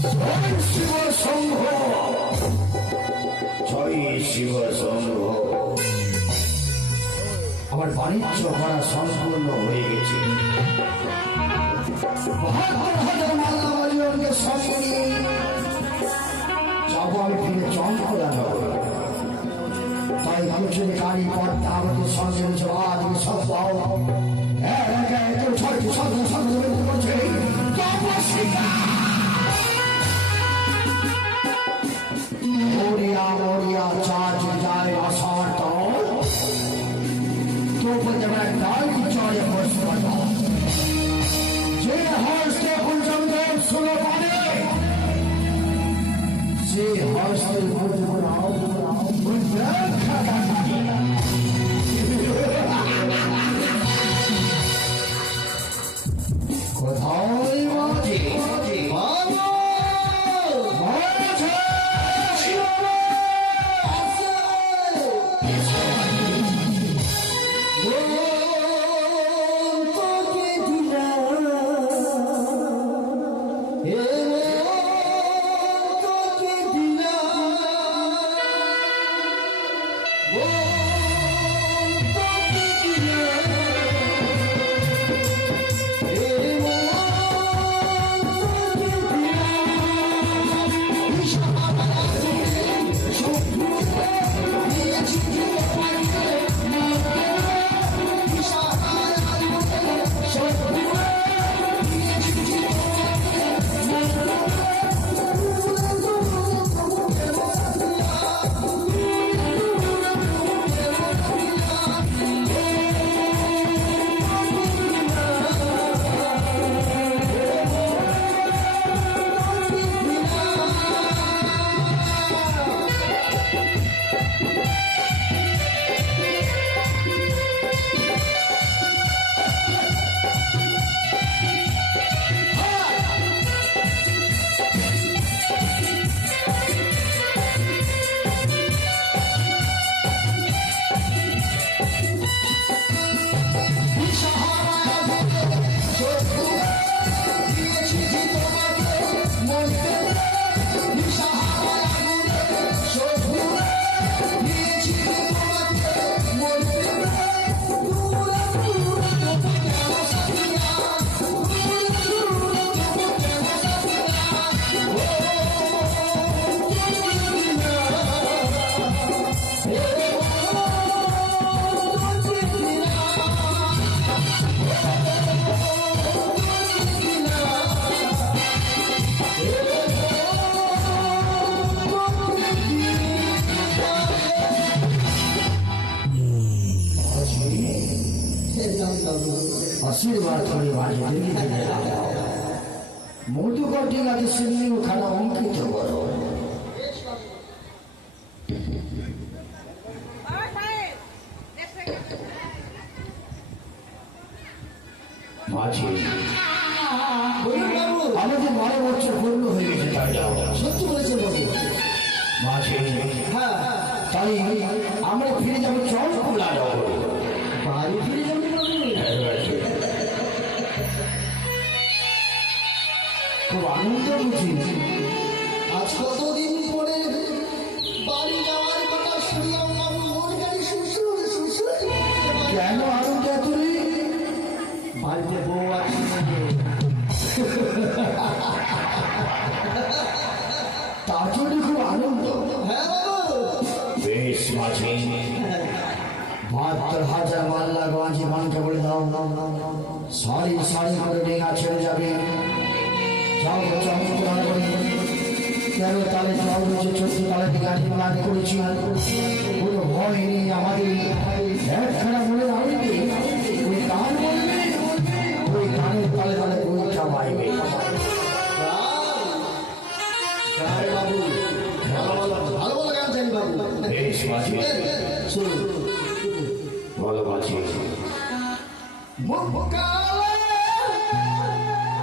শিব শম্ভ, জয় শিব শম্ভ। আমার বাণিজ্য করা সম্পূর্ণ হয়ে গেছে। মাল্লাবাড়িকে সঙ্গে নিয়ে যাবো আমি ফিরে চন্দ্রকোনা নগর। তাই আলোচনে গাড়ি পর্দা আমাদের সঙ্গে আজ সব পাও করছে। মরিয়া মরিয়া চার্জ যায় আসার তল তো গাড়ি চড়ে বসতে যে হর্ষে পঞ্চমদেব শুনে পারে যে হর্ষের কোথায় বাজে আশীর্বাদ করে বাড়ি মধুকর ঠিক আছে সেমনি ওখানে অঙ্কিত করো। মাঝি আমাদের 12 বছর পূর্ণ হয়ে গেছে। তাই সত্যি বলেছে মাঝি। হ্যাঁ তাই আমরা ফিরে যাবো চন্দ্রকোনা নগরে। বাড়ি ফিরে যাবো খুব আনন্দ বুঝি। আজ কতদিন পরে বাড়ি যাওয়ার কথা শুনলাম না, মন গাড়ি শ্বশুর শ্বশুর। কেন আনন্দ এত রে? বাড়িতে বউ আছে তার জন্য খুব আনন্দ। হ্যাঁ বাবু বেশ মাঝি 72,000 মাল্লা গাঁজি মানকে বলে দাও সারি সারি করে ডেঙা ছেড়ে যাবে। যাও চমৎকার করে 13 তালে জল রয়েছে, 14 তালে গাড়ি মান করেছি। কোনো ভয় নেই আমাদের একখানা মনে রাখবে। ওই গান বলবে, ওই গানের তালে তালে বইটা বাইবে। বাবু ভালো ভালো গান জানি বাবু। বেশ মাঝি শুনুন বলো মাঝি।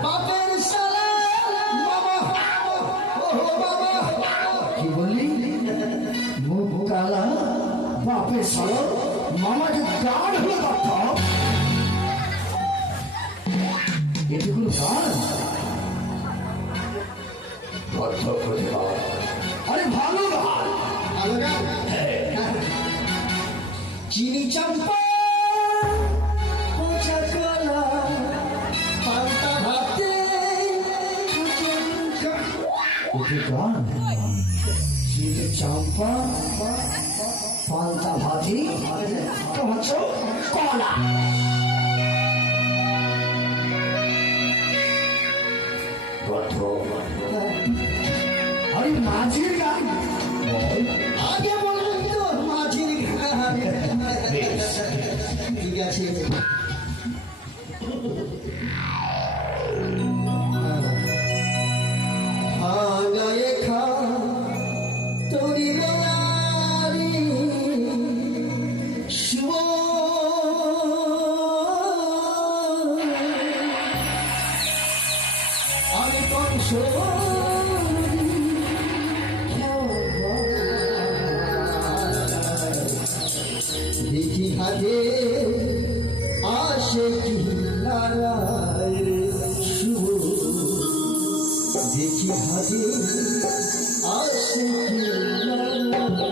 বাপের সালা বাবা বাবা কি বললি? মুখ কালা বাপের সালা মামাকে গান হলো কথা। এটি কোনো গান? বদ্ধ প্রতিভা। আরে ভালো গান। ভালো গান। চিনি চাম্পা কোচা কলা পান্তা ভাতে ওকে গান চিনি চাম্পা পান্তা ভাতি টমেটো কলা। বদ্ধ আরে মাঝির গান বল। আগে বলুন তো মাঝির গান। ঠিক আছে ভাঙায়ে খা তোরি নারী শুভ আমি কংস দেখি হাতে আসে কি নারায় শুভ দেখি হাতে আসে কি নারায়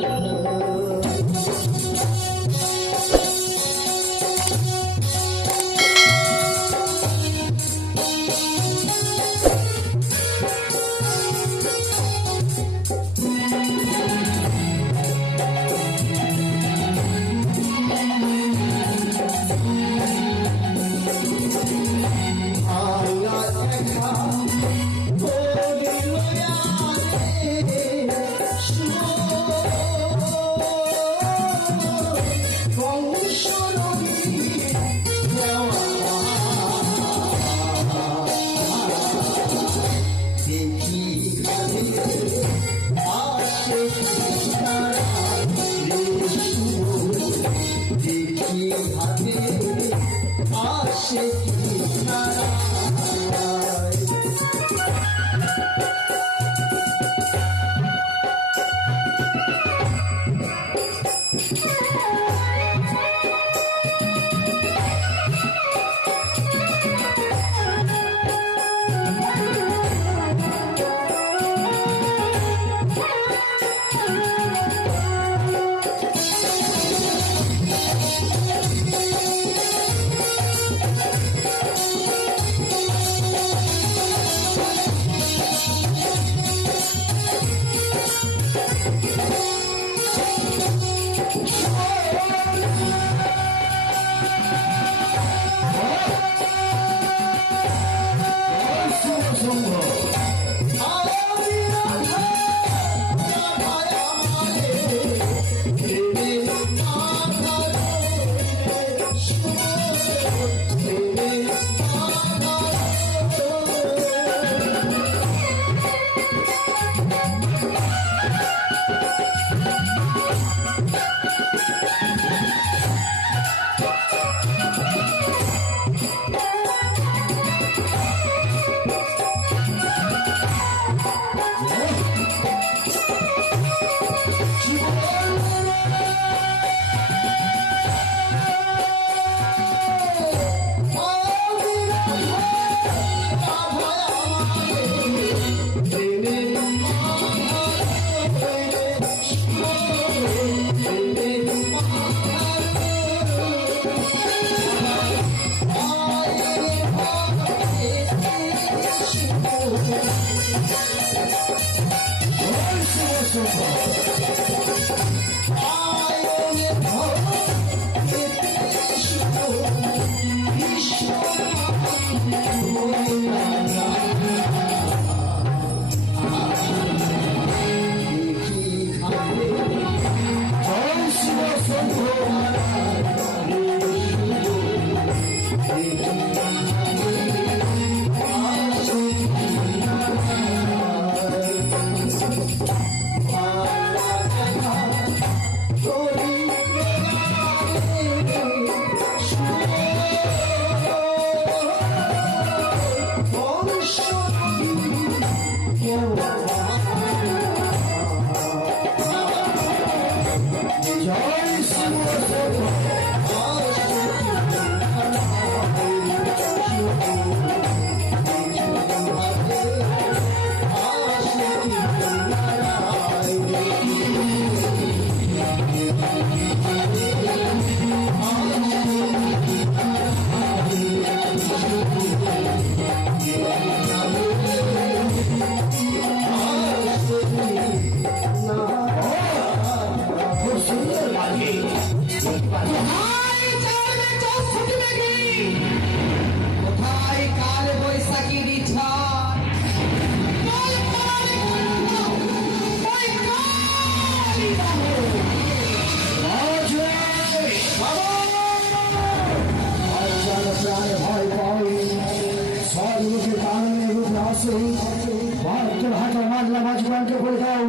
আছে বাহাত্তর হাজার মাল্লা মাঝবানকে বলে দাও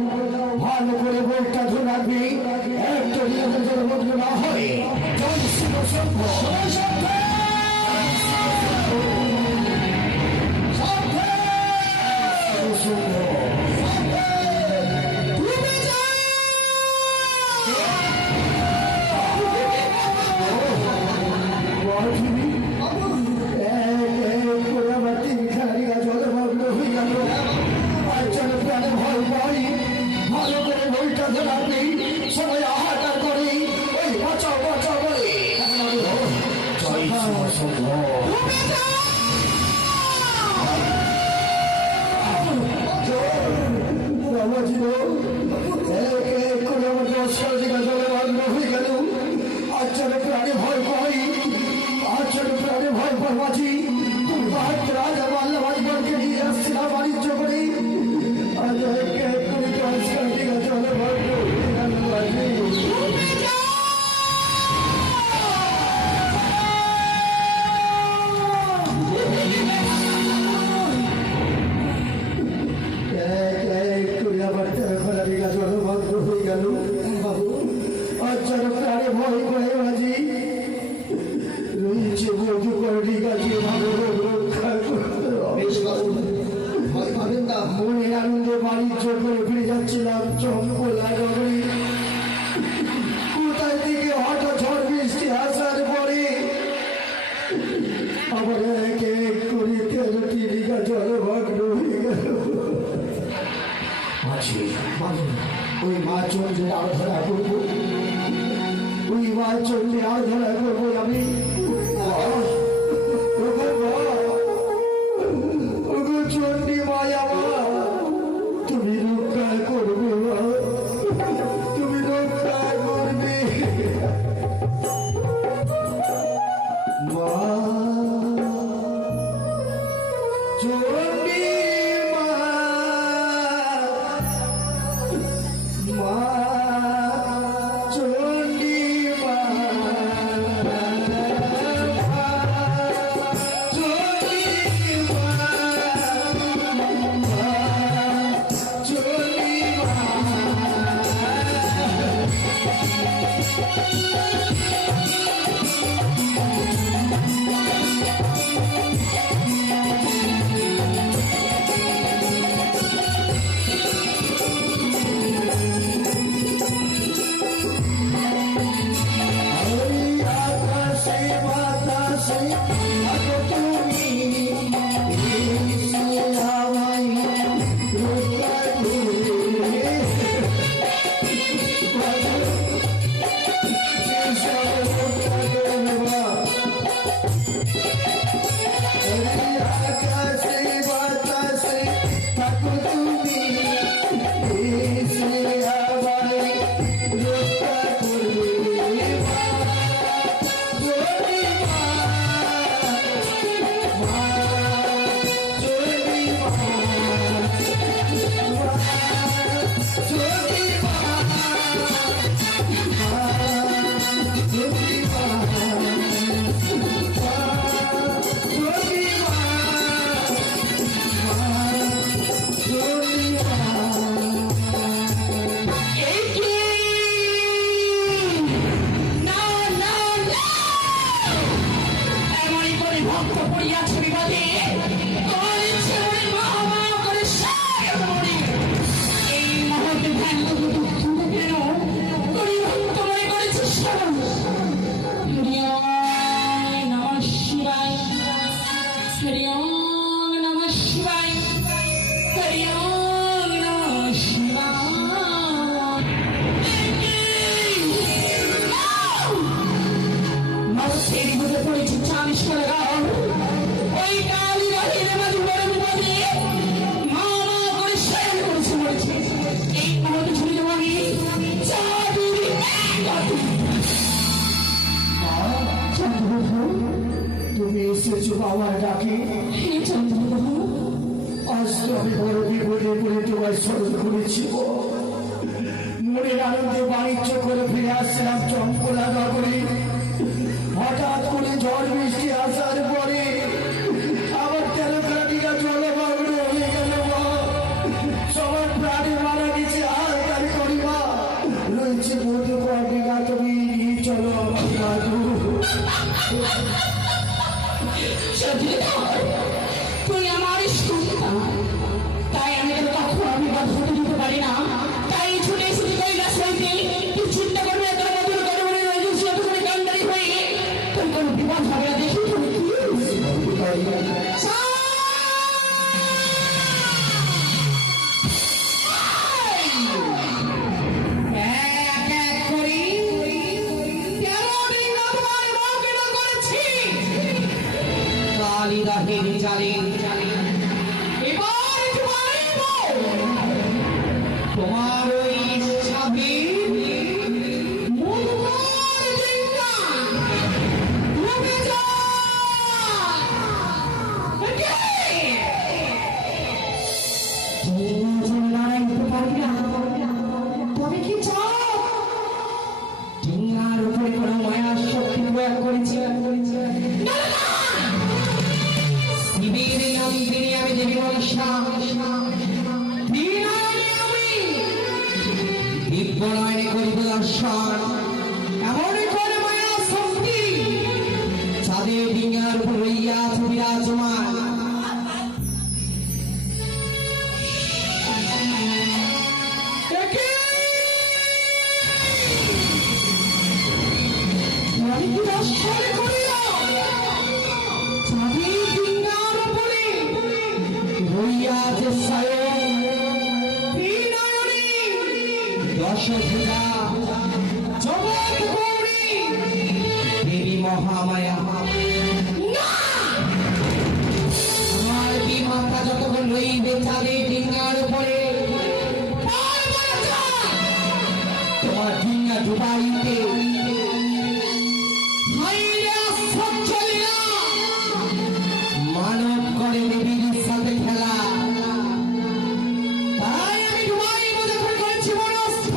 ভালো করে বোর্ডটা ধরে রাখবি একটা নিয়মের জন্য বদল না হয় জয় শিব শম্ভ সবাই আহাকার করে ওই বাঁচাও বাঁচাও বলে প্রাণে ভয় পাই আচরণ প্রাণে ভয় পাই মাঝি তুমি বাহাত্তর হাজার মাল্লা মাঝবানকে নিয়ে আসছিলাম বাণিজ্য করে আজ চলে ভয় প্রাণে ভয় পাই মাঝি রয়েছে বধু করে ঠিক আছে ভালো রক্ষা ভয় পাবেন না মনের আনন্দে বাণিজ্য করে ফিরে যাচ্ছিলাম চম্পলা নগরী কোথায় থেকে হঠাৎ ঝড় বৃষ্টি আসার পরে আবার এক এক করে 13টি দীঘা জলভগ্ন হয়ে গেল ওই মা চন্দ্রের আরাধনা করবো ওই মা চন্দ্রের আরাধনা করবো আমি চন্ডী মায়া তুমি রক্ষা করবে তুমি রক্ষা করবে মা চন্ডী মা চন্ডী মা এসেছো বাবার ডাকে আজ তো আমি বড় বিপদে পড়ে তোমায় স্মরণ করেছি মনের আনন্দে বাণিজ্য করে ফিরে আসছিলাম চম্পলা নগরে হঠাৎ করে ঝড় বৃষ্টি আসার পরে আবার 13 জলমগ্ন হয়ে সতীধর, তুই আমার সন্তান, তাই আমি তোর কখনো আমি বাদ হতে দিতে পারি না। তাই ছুটে এসেছি কৈলাস হইতে। তুই চিন্তা করবি না, তোর মধুর গর্ভে রয়েছে এতখানি কান্ডারি হয়ে তোর কোনো বিপদ হবে না। দেখি তুমি কি এক এক করে 13 দিন তোমার মৌকিত করেছি কালিদাহের জালে। এবার তোমার ওই ইচ্ছাভীর মুখর চিন্তা ডুবে যায়। লড়াইতে পারি না, তবে কি চাও? ডিঙ্গার উপরে কোনো মায়ার শক্তি প্রয়োগ করেছে। শিবের নাম তিনি আমি দেবী মনসা, দিব্যনয়নে করিব দর্শন। এমন করে মায়া শক্তি চাঁদের ডিঙ্গার উপর রইয়াছে বিরাজমান। আমি কি দর্শন করিলাম? চাঁদের ডিঙ্গার উপরে রইয়াছে স্বয়ং ত্রিনয়নী দশভুজা জগৎ গৌরী দেবী মহামায়া। আমার বিমাতা যতক্ষণ রইবে চাঁদের ডিঙ্গার উপরে, তোমার ডিঙ্গা ডুবাইতে মানব করে দেবীর সাথে খেলা। তাই আমি ডুবাইব যখন করেছি মনস্থ।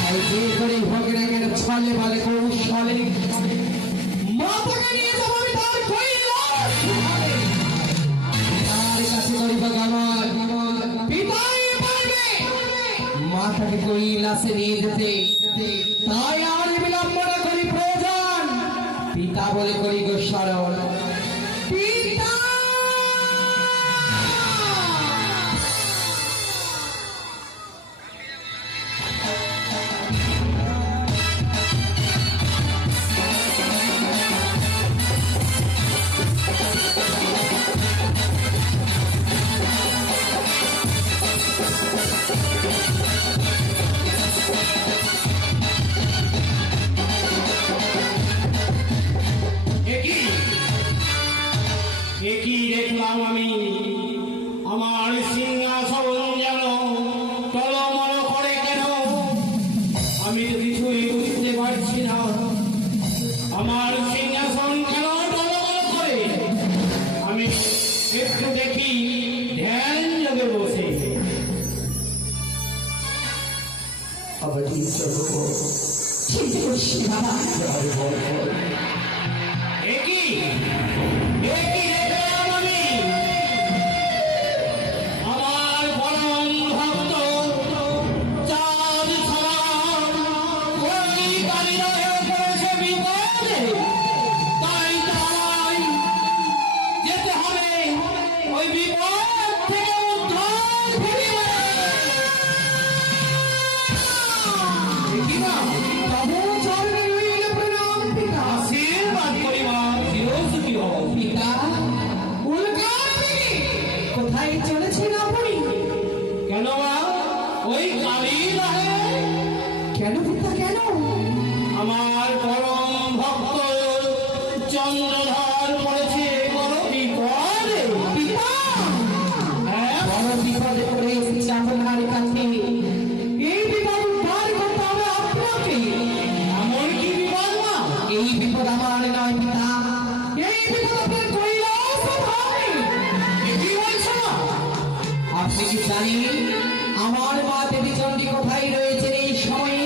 তাই যে করে হোক না কেন ছলে বলে কৌশলে মাতাকে নিয়ে যাবো আমি তার কৈলাস। তার কাছে করিব গমন, পিতাই পারবে মাতাকে কৈলাসে নিয়ে যেতে। তাই আর বিলম্বনা করি প্রয়োজন, পিতা বলে করি গো স্মরণ। পিতা একই দেখলাম আমি, আমার সিংহাসন যেন টলমল করে কেন, আমি তো কিছুই বুঝতে পারছি না। আমার সিংহাসন কেন টলমল করে? আমি একটু দেখি ধ্যান যোগে বসে। চিন্তা করিস না বাবা। একই দেখলাম আমি, আমার পরম ভক্ত চাঁদ ছাড়া ওই কালিদাহে পড়েছে বিপদে। তাই তাই যেতে হবে ওই বিপদ থেকে উদ্ধার ফিরিয়ে। কিনা তবু চরণে রইল প্রণাম পিতা। আশীর্বাদ পরিবার চিরসুখী হও। পিতা উল্কাপি কোথায় চলেছেন আপনি? কেন মা? ওই কালিদাহে কেন পিতা কেন? আমার পরম ভক্ত চন্দ্রধর পড়েছে বড় বিপদে। পিতা হ্যাঁ, বড় বিপদে পড়ে এসেছি আপনার কাছে। এই বিপদ উদ্ধার করতে হবে আপনাকে। এমন কি বিপদ মা? এই বিপদ আমার নয় পিতা, এই বিপদ আপনার কৈলাস ধামে। কি বলছো মা? আপনি কি জানেন আমার মা দেবী চণ্ডী কোথায় রয়েছেন এই সময়ে?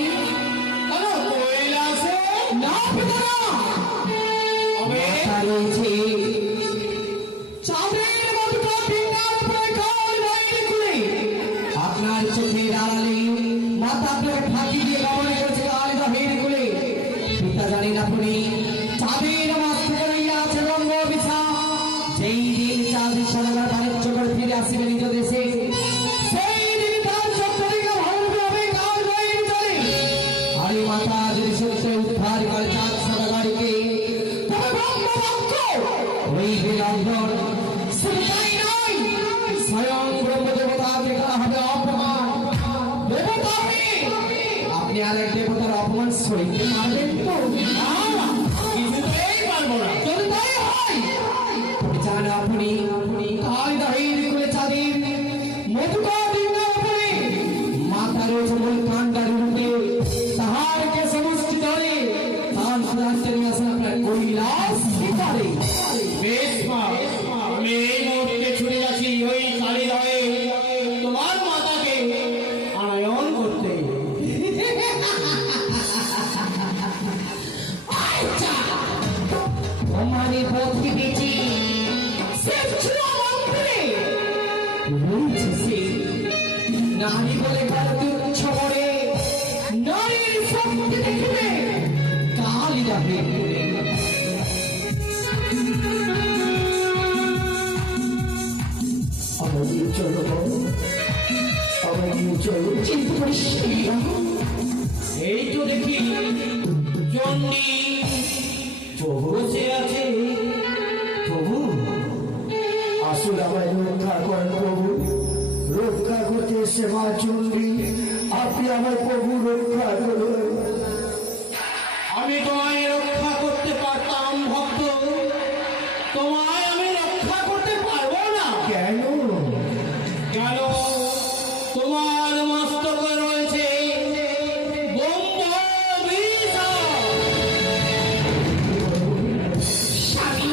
কেন কৈলাসে? না পিতা না, তবে মাতা রয়েছে চাঁদের মধুকা ডিঙ্গার উপরে কাল বাইরে খুলে। আপনার চোখের আড়ালে মাতা আপনাকে ফাঁকি দিয়ে গমন করেছে কালিদাহের কোলে। পিতা জানেন আপনি চাঁদের মাছ থেকে রইয়া আছে রঙ্গ আসবে নিজ দেশে সেই দিন তার চক্রদিকে ভালোভাবে কাজ হয়ে চলে কালী মাতা যদি সত্য উদ্ধার করে চাঁদ সাদা গাড়িকে তবে ব্রহ্মভক্ত ওই বিলম্বন শুধু তাই নয় স্বয়ং ব্রহ্ম দেবতাকে করা হবে অপমান দেবতা আপনি আর এক দেবতার অপমান সইতে পারবেন তো কিছুতেই পারবো না। যদি তাই হয় জান আপনি কাল দাহির করে চাঁদের মধুকা দিনের উপরে মাতার ওজল কান্ডার রূপে তাহারকে সমষ্টি ধরে তার সুরাস্তের আসে আপনার কৈলাস শিখরে বেশ মা, আমি এই মুহূর্তে ছুটে যাচ্ছি ওই কালীদয়ে তোমার মাতাকে আনয়ন করতে। তোমারই পথে বেঁচে সে ছোঁয়া মন্ত্রে রয়েছে সে নারী বলে ভারত উচ্চ করে নারীর শক্তি দেখবে কালী যাবে আমাদের চলো আমাদের চলো চিন্তা করিস না। এই তো দেখি চণ্ডী বসে আছে। প্রভু আসুন আমায় রক্ষা করেন প্রভু রক্ষা করতে এসে মা চণ্ডী আপনি আমার প্রভু রক্ষা করুন আমি তোমায় রক্ষা করতে পারতাম ভক্ত, তোমায় আমি রক্ষা করতে পারবো না। কেন কেন? তোমার মস্তকে রয়েছে ব্রহ্মবিষ। স্বামী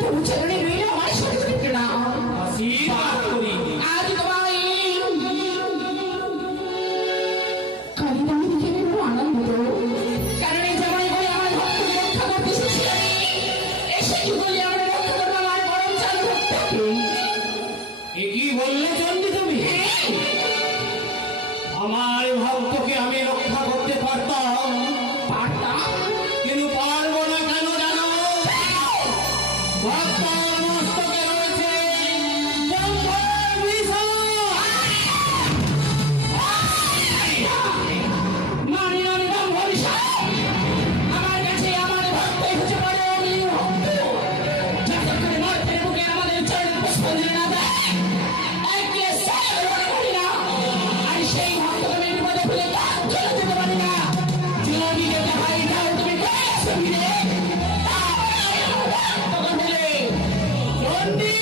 তুমি চরণে রইল আমার সাথে থেকে না আশীর্বাদ করি। আজ তোমার এই কালীবাড়ি দেখে আমি খুব আনন্দ কারণ এই জামাই বলে আমার ভক্তকে রক্ষা করতে এসেছি আমি এসেছি বলে আমরা রক্ষা করবো আমার পরম চাল ভক্তকে এ কি বললে চণ্ডী তুমি? আমার ভক্তকে আমি রক্ষা করতে পারতাম, পারতাম কিন্তু পারবো না। কেন জানো? ভক্তের মস্তকে রয়েছে ব্রহ্মবিষ। মানি আমি ব্রহ্মবিষা আমার কাছে আমার ভক্তই হচ্ছে বড় অমীয় ভক্ত যতক্ষণে মর্তের বুকে আমাদের চরণ পুষ্পাঞ্জলি না দেয় একদিকে সারা ধরে পারি না আর সেই ভক্তকে আমি বিপদে ফেলে তার চলে যেতে পারি না যদি যেতে হয় তাও তুমি কৈলাস ফিরে চণ্ডী,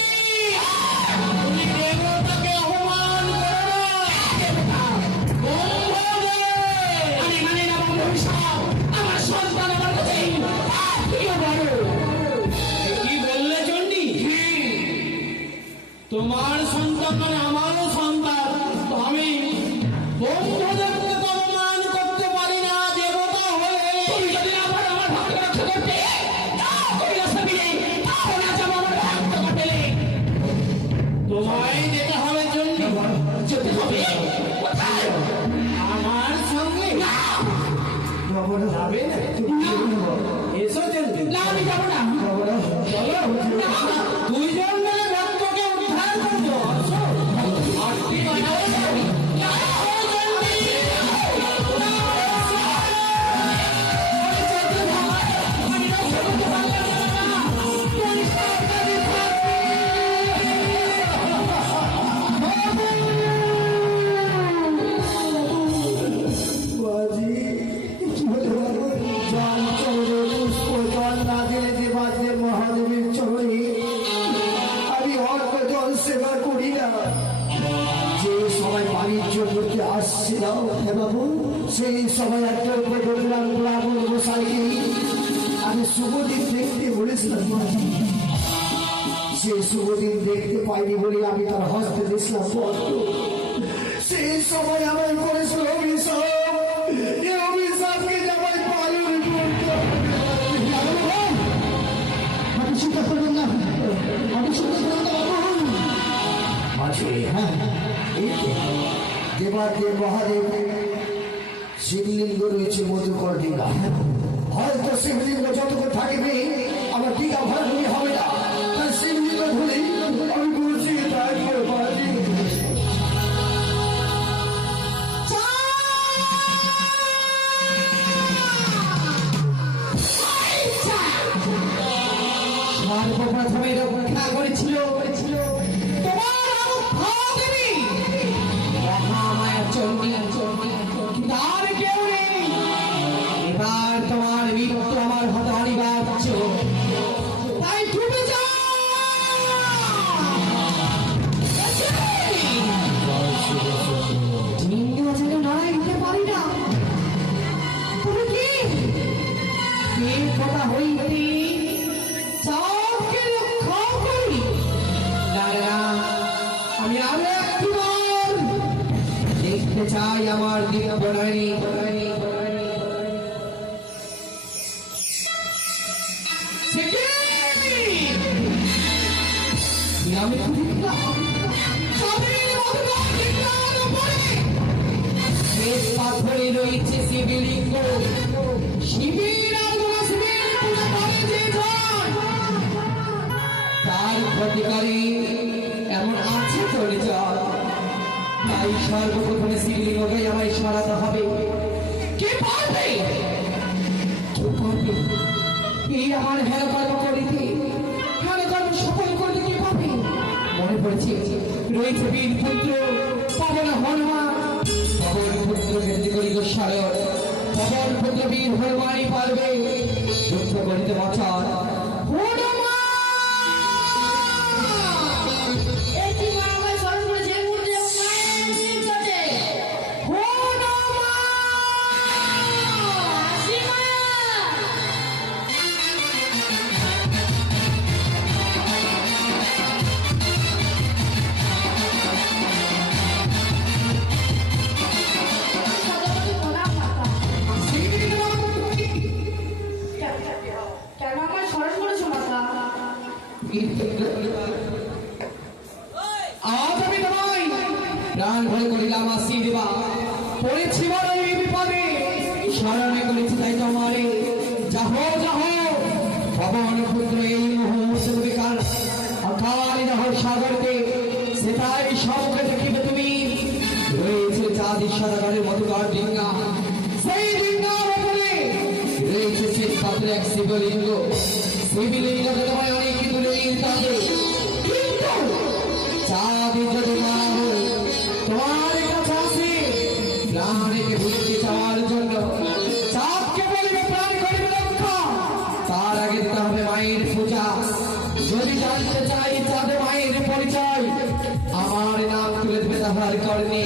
তুমি দেবতাকে অপমান করো না। ব্রহ্মদেব, আমি মানে না ব্রহ্মবিষা আমার সন্তান আমার কাছে তার প্রিয় বড় কি বললে চণ্ডী? তোমার সন্তান মানে আমারও সন্তান, তো আমি ব্রহ্মদেবকে তো অপমান করতে পারি না দেবতা হয়ে। তুমি যদি না পারো আমার ভক্তকে রক্ষা করতে তাও কৈলাস ফিরে তাও না যাবো আমার ভক্তকে পেলে তোমায় যেতে হবে চণ্ডী, যেতে হবে কোথায় আমার সঙ্গে। বাবা যাবে না? এসো চণ্ডী, না আমি যাবো না চলো দুইজন মিলে ভক্তকে উদ্ধার করবো। আসো। আরতি বাজাও। বাজি জল চলে পুষ্প জল না দিলে দেবাদেব মহাদেবের চলে আমি অল্প জল সেবা করি না যে সময় বাণিজ্য করতে আসছিলাম হে বাবু সেই সময় একটা উপরে ধরলাম ব্রাহ্মণ মশাইকে আমি শুভদিন দেখতে বলেছিলাম সেই শুভদিন দেখতে পাইনি বলে আমি তার হস্তে দিয়েছিলাম পদ্ম সেই সময় আমার করেছিল অভিশাপ এই অভিশাপকে জামাই পালন করতে আমি চিন্তা করবেন না আমি চিন্তা করবেন না বাবু হ্যাঁ দেবাদেব মহাদেব শিবলিঙ্গ রয়েছে মধুকর ডিঙ্গা হয়তো শিবলিঙ্গ যতক্ষণ থাকবে আমার ডিঙ্গা ভরাগুলি হবে না তাই শিবলিঙ্গ ধরে আমি গুরুজিকে তাই করে আমি আরো একবার দেখতে চাই আমার দিব্য নারী। আমি পাথরে রয়েছে শিবলিঙ্গ, শিবের আরাধনা, শিবের পূজা করে যে জন, তার ক্ষতিকারী এমন আছে চলে যান। তাই সর্বপ্রথমে শিবলিঙ্গকে আমায় সরাতে হবে। কে পারবে? কেউ পারবে? এই আমার হেরকর্ম করিতে, হেরকর্ম সফল করতে কে পারবে? মনে পড়েছে রয়েছে বীর পুত্র পবন হনুমান। পবন পুত্র কেন্দ্র করিত সায়র, পবন পুত্র বীর হনুমানই পারবে যুদ্ধ করিতে বছর। কেন আমার স্মরণ করেছো মাতা? আজ আমি তোমায় প্রাণ ভরে করিলাম আসি দেবা, পড়েছি বড় এই বিপদে, স্মরণে করেছি তাই তোমারে। যাহো যাহো পবন পুত্র এই মুহূর্তে বিকার অকাল যাহো সাগরকে, সেটাই সবকে দেখিবে তুমি। রয়েছে চাঁদি সদাগরের মধুকর ডিঙ্গা, সেই ডিঙ্গার উপরে রয়েছে শ্বেত পাত্রে এক শিবলিঙ্গ। শিবলিঙ্গকে তোমায় অনেক দূরে নিতে হবে, কিন্তু চাঁদি যদি না হয় তোমার কাছে আসে প্রাণীকে ভুলতে চাওয়ার জন্য, চাঁদকে বলবে প্রাণ করবে রক্ষা, তার আগে দিতে হবে মায়ের পূজা। যদি জানতে চাই চাঁদে মায়ের পরিচয়, আমার নাম তুলে দেবে তাহার কর্ণে।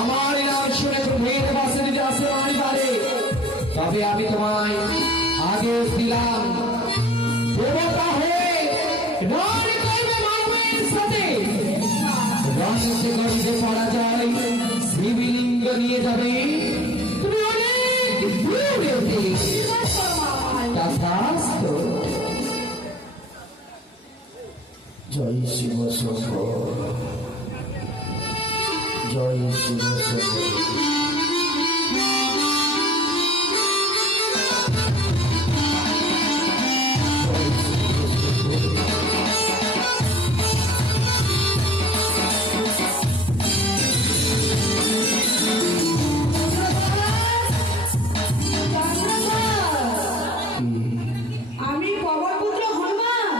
আমার নাম শুনে ভেদ বাসে যদি আসে মারি বাড়ে, তবে আমি তোমায় আগে দিলাম দেবতা হয়ে রণ করবে মানবের সাথে। রণকে গড়িতে পড়া যায়, শিবলিঙ্গ নিয়ে যাবে তুমি অনেক দূরে। তথাস্তু। জয় শিব শঙ্কর, জয় শিব শঙ্কর। আমি পবন পুত্র হনুমান।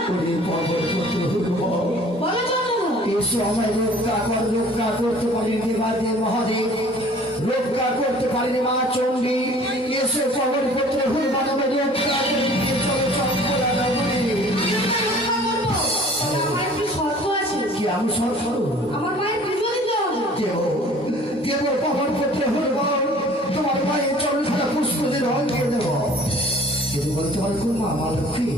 বলো চন্দ্রধর। এসো আমায় রক্ষা করতে পারেন দেবাদেব মহাদেব, রক্ষা করতে পারেন মা চণ্ডী। এসো পবন পুত্র হনুমান আমায় রক্ষা করতে, চলো চম্পলা নগরে। আমার একটু শর্ত আছে। কি আমি সরকার আমার মায়ের পুজো দিতে হবে। কেউ পবন পুত্র হনুমান তোমার মায়ের চরণ ছাড়া পুষ্প দিয়ে রং দিয়ে দেব। কিন্তু বলতে পারে কোন মা? মা লক্ষ্মী,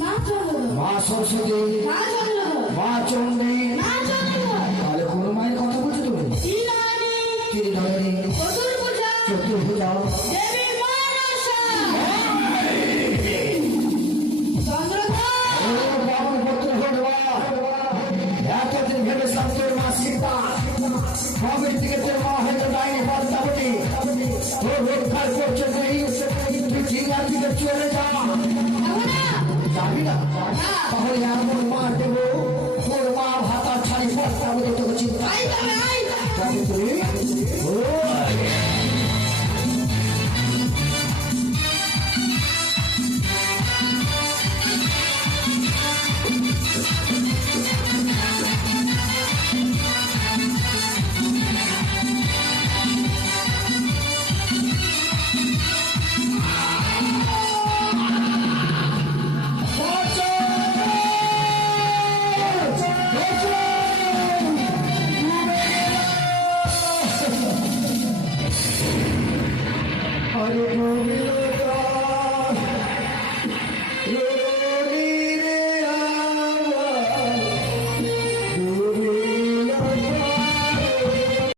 না চন্দ্রধর। মা সরস্বতী, না চন্দ্রধর। মা চণ্ডী। না চন্দ্রধর। তাহলে কোন মায়ের কথা বলছো তুমি? শ্রীরানী, তিরিনয়নী, চতুর্ভুজা, চতুর্ভুজা, দেবী মনসা। চন্দ্রধর। ও পবন পুত্র হনুমান, এতদিন ভেবেছিলাম তোর মা সীতা, কবে থেকে তোর মা হয়তো ডাইনি পদ্মাবতী, তোর রক্ষার করছে নেই। তুই চিঙ্গার দিকে চলে যা। যাবি না? তাহলে এমন মা দেবো তোর মা ভাতা ছাড়ি পদ্মাবতী তোকে চিন্তা যাবি তুই। Hare Govinda.